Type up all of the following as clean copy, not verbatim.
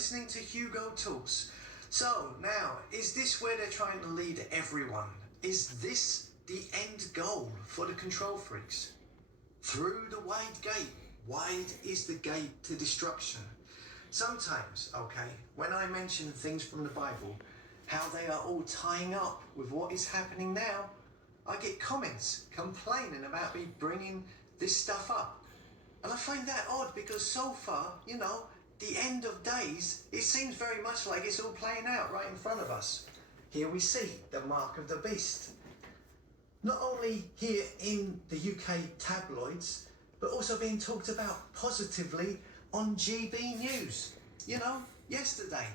listening to Hugo Talks. So, now, is this where they're trying to lead everyone? Is this the end goal for the control freaks? Through the wide gate. Wide is the gate to destruction. Sometimes, okay, when I mention things from the Bible, how they are all tying up with what is happening now, I get comments complaining about me bringing this stuff up. And I find that odd because so far, the end of days, it seems very much like it's all playing out right in front of us. Here we see the mark of the beast. Not only here in the UK tabloids, but also being talked about positively on GB News. Yesterday,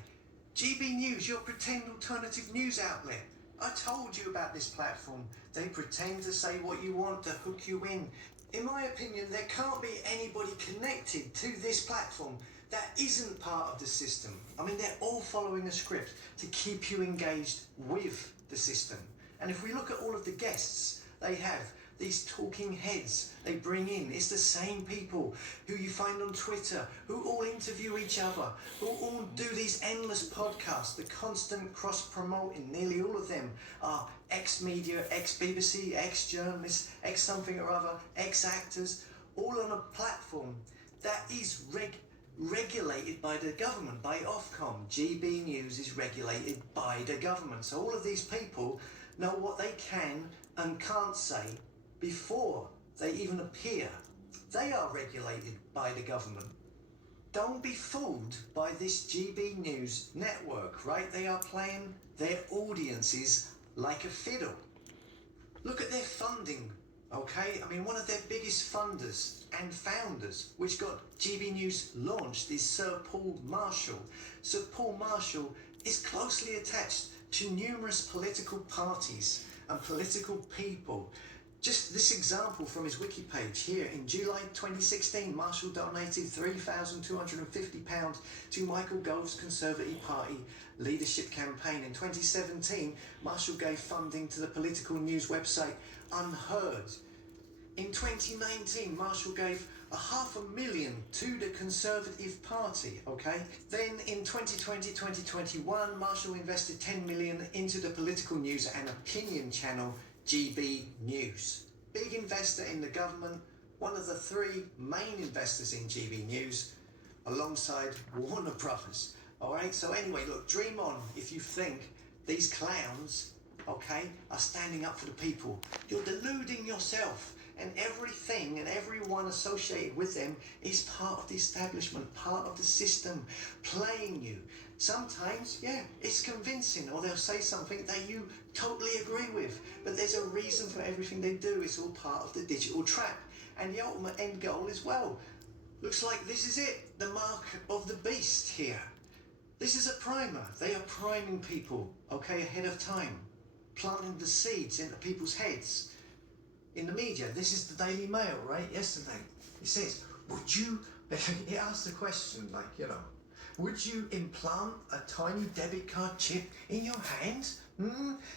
GB News, your pretend alternative news outlet. I told you about this platform. They pretend to say what you want to hook you in. In my opinion, there can't be anybody connected to this platform that isn't part of the system. I mean, they're all following a script to keep you engaged with the system. And if we look at all of the guests they have, these talking heads they bring in, it's the same people who you find on Twitter, who all interview each other, who all do these endless podcasts, the constant cross-promoting. Nearly all of them are ex-media, ex-BBC, ex-journalists, ex-something or other, ex-actors, all on a platform that is regulated by the government, by Ofcom. GB News is regulated by the government. So all of these people know what they can and can't say before they even appear. They are regulated by the government. Don't be fooled by this GB News network, right? They are playing their audiences like a fiddle. Look at their funding, okay? I mean, one of their biggest funders and founders, which got GB News launched, is Sir Paul Marshall. Sir Paul Marshall is closely attached to numerous political parties and political people. Just this example from his wiki page here. In July 2016, Marshall donated £3,250 to Michael Gove's Conservative Party leadership campaign. In 2017, Marshall gave funding to the political news website Unheard. In 2019, Marshall gave $500,000 to the Conservative Party, okay? Then in 2020-2021, Marshall invested $10 million into the political news and opinion channel GB News. Big investor in the government, one of the three main investors in GB News, alongside Warner Brothers. Alright, so anyway, look, dream on if you think these clowns, okay, are standing up for the people. You're deluding yourself. And everything and everyone associated with them is part of the establishment, part of the system, playing you. Sometimes, it's convincing, or they'll say something that you totally agree with, but there's a reason for everything they do. It's all part of the digital trap. And the ultimate end goal as well. Looks like this is it, the mark of the beast here. This is a primer. They are priming people, okay, ahead of time, planting the seeds into people's heads. In the media, this is the Daily Mail, right? Yesterday, it says, it asked the question, would you implant a tiny debit card chip in your hand?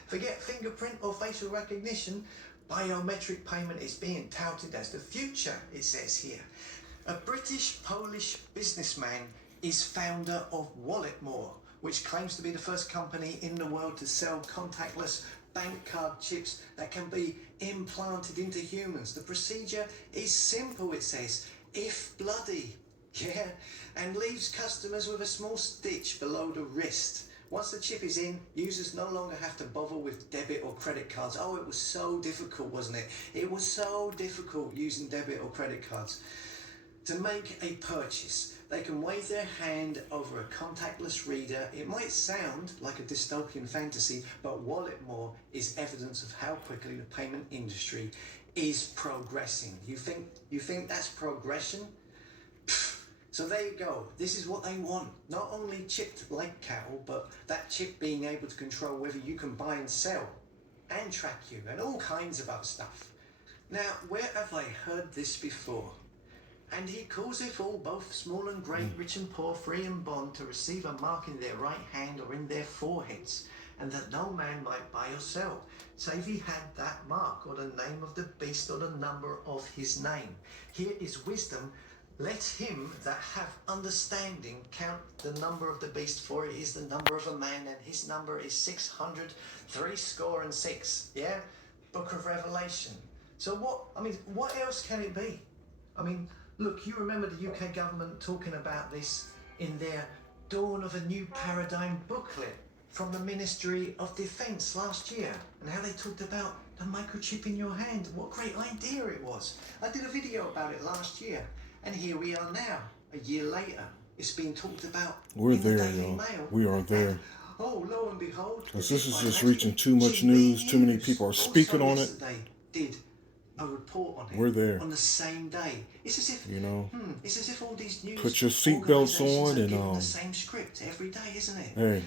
Forget fingerprint or facial recognition. Biometric payment is being touted as the future, it says here. A British-Polish businessman is founder of Walletmore, which claims to be the first company in the world to sell contactless bank card chips that can be implanted into humans. The procedure is simple, it says, if bloody, and leaves customers with a small stitch below the wrist. Once the chip is in, users no longer have to bother with debit or credit cards. Oh, it was so difficult, wasn't it? It was so difficult using debit or credit cards. To make a purchase, they can wave their hand over a contactless reader. It might sound like a dystopian fantasy, but Walletmore is evidence of how quickly the payment industry is progressing. You think that's progression? So there you go. This is what they want. Not only chipped like cattle, but that chip being able to control whether you can buy and sell and track you and all kinds of other stuff. Now, where have I heard this before? And he causeth all, both small and great, rich and poor, free and bond, to receive a mark in their right hand or in their foreheads, and that no man might buy or sell, save he had that mark, or the name of the beast, or the number of his name. Here is wisdom Let him that have understanding count the number of the beast, for it is the number of a man, and his number is 666. Yeah? Book of Revelation. So what else can it be? I mean, look, you remember the UK government talking about this in their Dawn of a New Paradigm booklet from the Ministry of Defence last year, and how they talked about the microchip in your hand. What a great idea it was. I did a video about it last year, and here we are now, a year later. It's being talked about. We're in the there, Daily y'all. Mail. We are there. And, oh, lo and behold, Because this is by just magic, reaching too much GB news. Too many News people are also speaking on it. yesterday did a report on it. We're there. On the same day. It's as if, You know, it's as if all these news put your seatbelts organisations on are and given the same script every day, isn't it? hey,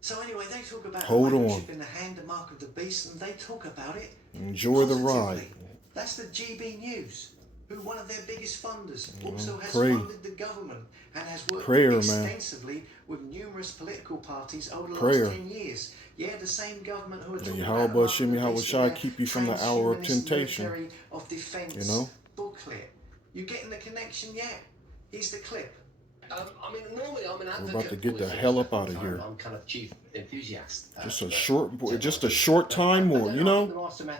So anyway, they talk about hold the on. microchip in the hand, the mark of the beast, and they talk about it Enjoy the positively. ride. That's the GB News, who one of their biggest funders also has pray. funded the government and has worked Prayer, man. extensively with numerous political parties over the Prayer. last 10 years. Yeah, the same government who are talking Yahweh about the mark Shimmy, of the Yahweh beast Shai, in their keep you from the hour of transhumanist temptation. military of defence You know? booklet. You getting the connection yet? Here's the clip. I mean, normally I'm an advocate. We're about to get the hell up out of here. I'm kind of chief enthusiast. Just a short time more, you I know? think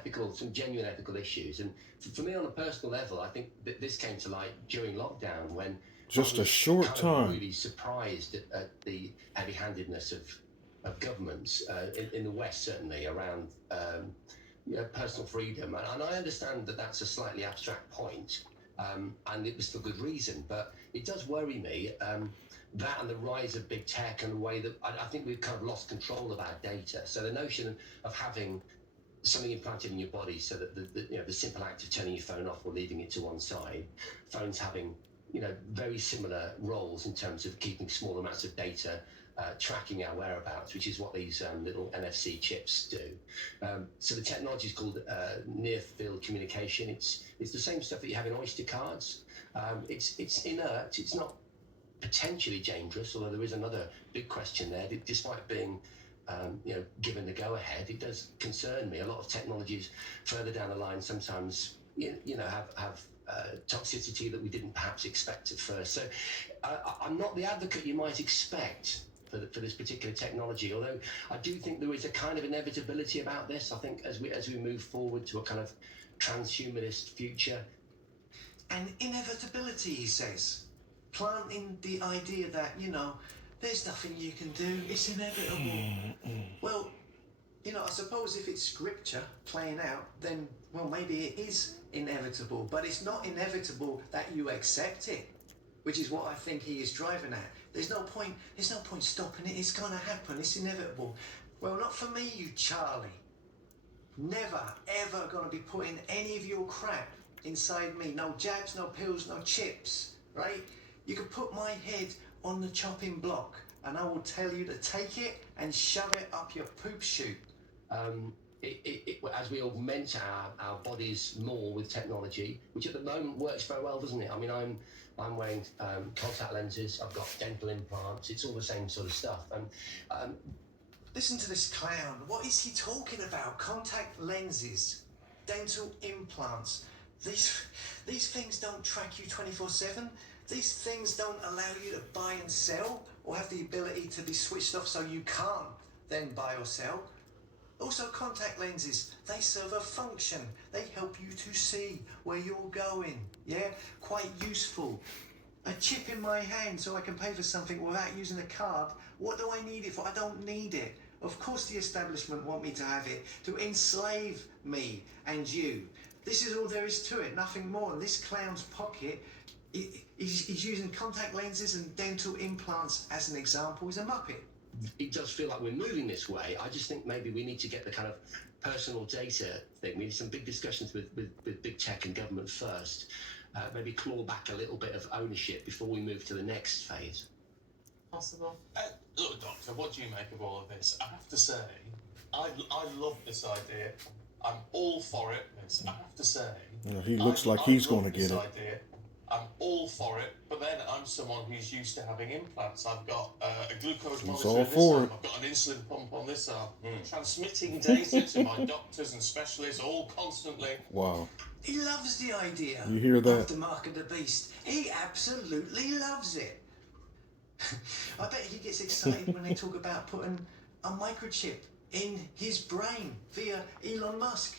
there are some genuine ethical issues, and for me, on a personal level, I think that this came to light during lockdown when Just I a was short kind of time. really surprised at the heavy-handedness of governments in the West, certainly around personal freedom, and I understand that that's a slightly abstract point. And it was for good reason, but it does worry me, that and the rise of big tech and the way that I think we've kind of lost control of our data. So the notion of having something implanted in your body, so that the simple act of turning your phone off or leaving it to one side, phones having very similar roles in terms of keeping small amounts of data, tracking our whereabouts, which is what these little NFC chips do. So the technology is called near field communication. It's the same stuff that you have in Oyster cards. It's inert. It's not potentially dangerous, although there is another big question there. Despite being given the go-ahead, it does concern me. A lot of technologies further down the line sometimes have toxicity that we didn't perhaps expect at first. So I'm not the advocate you might expect for this particular technology, although I do think there is a kind of inevitability about this. I think as we move forward to a kind of transhumanist future. An inevitability, he says, planting the idea that, there's nothing you can do, it's inevitable. Well, I suppose if it's scripture playing out, then, well, maybe it is inevitable, but it's not inevitable that you accept it, which is what I think he is driving at. There's no point stopping it, it's gonna happen, it's inevitable. Well, not for me, you Charlie. Never, ever gonna be putting any of your crap inside me. No jabs, no pills, no chips, right? You can put my head on the chopping block and I will tell you to take it and shove it up your poop chute. As we augment our bodies more with technology, which at the moment works very well, doesn't it? I mean, I'm wearing contact lenses, I've got dental implants, it's all the same sort of stuff. And listen to this clown. What is he talking about? Contact lenses, dental implants. These things don't track you 24/7. These things don't allow you to buy and sell or have the ability to be switched off so you can't then buy or sell. Also, contact lenses, they serve a function. They help you to see where you're going. Yeah, quite useful. A chip in my hand so I can pay for something without using a card. What do I need it for? I don't need it. Of course the establishment want me to have it, to enslave me and you. This is all there is to it, nothing more. And this clown's pocket, he's using contact lenses and dental implants as an example. He's a muppet. It does feel like we're moving this way. I just think maybe we need to get the kind of personal data thing. We need some big discussions with big tech and government first. Maybe claw back a little bit of ownership before we move to the next phase. Possible. Look, Doctor, what do you make of all of this? I have to say, I love this idea. I'm all for it. I have to say. He looks like he's going to get it. Idea. I'm all all for it, but then I'm someone who's used to having implants. I've got a glucose He's monitor all on this for arm, it. I've got an insulin pump on this arm, transmitting data to my doctors and specialists all constantly. Wow. He loves the idea You hear that? of the mark of the beast. He absolutely loves it. I bet he gets excited when they talk about putting a microchip in his brain via Elon Musk.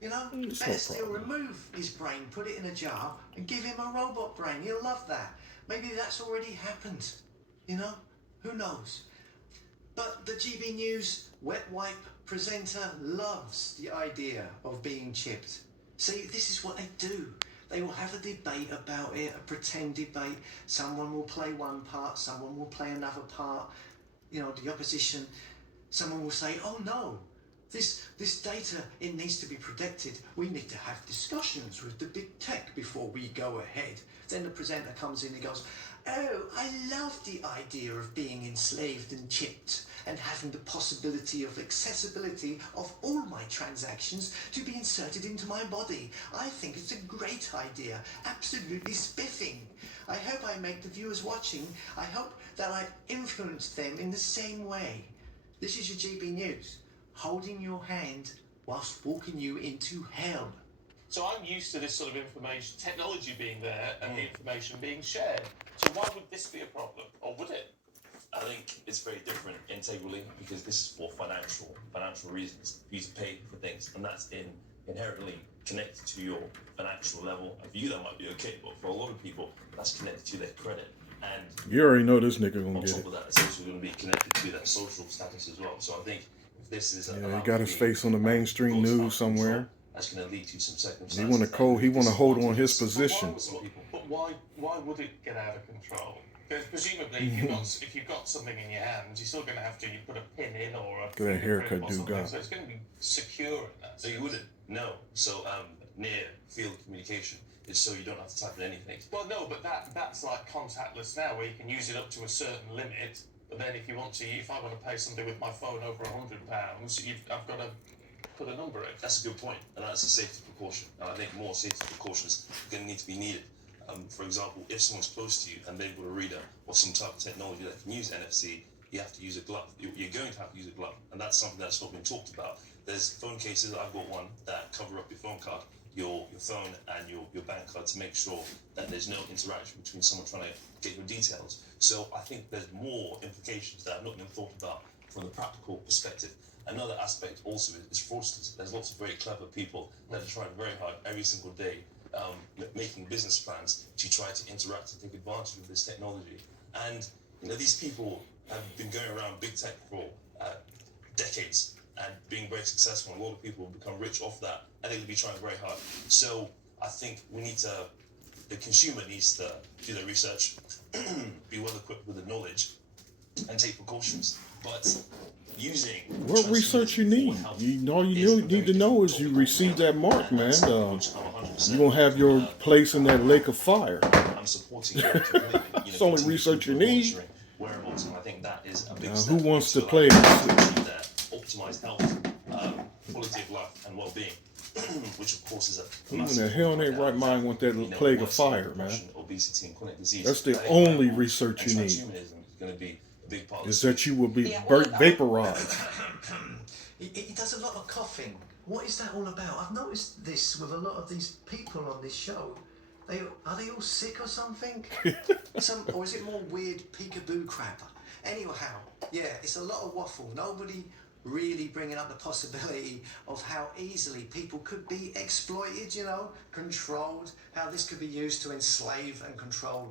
You know, It's better no still problem. remove his brain, put it in a jar, and give him a robot brain. He'll love that. Maybe that's already happened. You know, who knows? But the GB News wet wipe presenter loves the idea of being chipped. See, this is what they do. They will have a debate about it, a pretend debate. Someone will play one part, someone will play another part. You know, the opposition. Someone will say, oh no, this data, it needs to be protected. We need to have discussions with the big tech before we go ahead. Then the presenter comes in and goes, oh, I love the idea of being enslaved and chipped and having the possibility of accessibility of all my transactions to be inserted into my body. I think it's a great idea, absolutely spiffing. I hope I make the viewers watching, I hope that I influence them in the same way. This is your GB News, holding your hand whilst walking you into hell. So I'm used to this sort of information, technology being there and the information being shared. So why would this be a problem? Or would it? I think it's very different integrally because this is for financial reasons. For you to pay for things, and that's inherently connected to your financial level. And for you, that might be okay, but for a lot of people, that's connected to their credit. And You already know this nigga gonna on get top it. of that, it's also going to be connected to their social status as well. So I think if this is Yeah, he got his face on the mainstream news somewhere. that's going to lead to some circumstances. He wanna hold on his position. But why would it get out of control? Because presumably, if you've got something in your hands, you're still going to have to put a pin in or a That haircut fingerprint or dude something. got. So it's going to be secure in that So sense. you wouldn't know. So near field communication is so you don't have to type in anything. Well, no, but that's like contactless now, where you can use it up to a certain limit. But then, if I want to pay something with my phone over £100, I've got to put a number in. That's a good point, and that's a safety precaution. And I think more safety precautions are going to need to be needed. For example, if someone's close to you and they've got a reader or some type of technology that can use NFC, you have to use a glove. You're going to have to use a glove, and that's something that's not been talked about. There's phone cases, I've got one, that cover up your phone card, your phone and your bank card to make sure that there's no interaction between someone trying to get your details. So I think there's more implications that have not been thought about from the practical perspective. Another aspect also is fraudsters. There's lots of very clever people that are trying very hard every single day, making business plans to try to interact and take advantage of this technology. And these people have been going around big tech for decades and being very successful. And a lot of people have become rich off that, and they will be trying very hard. So I think the consumer needs to do their research, be well equipped with the knowledge, and take precautions. But using What research you need? All you need to know is you receive that mark, man. You're gonna have your place in that lake of fire. I'm supporting that completely. It's the only research you need. Wearables, and I think that is a big Now, step who wants to into play? achieve that optimized health, quality of life, and well-being, which of course is a Who in massive the hell in their right mind want that plague of fire, man? Obesity and chronic disease. That's the That only wearables research and you need. transhumanism is going to be a big part of Is this. that you will be vaporized. He does a lot of coughing. What is that all about? I've noticed this with a lot of these people on this show. Are they all sick or something? Or is it more weird peekaboo crap? Anyhow, yeah, it's a lot of waffle. Nobody really bringing up the possibility of how easily people could be exploited, controlled, how this could be used to enslave and control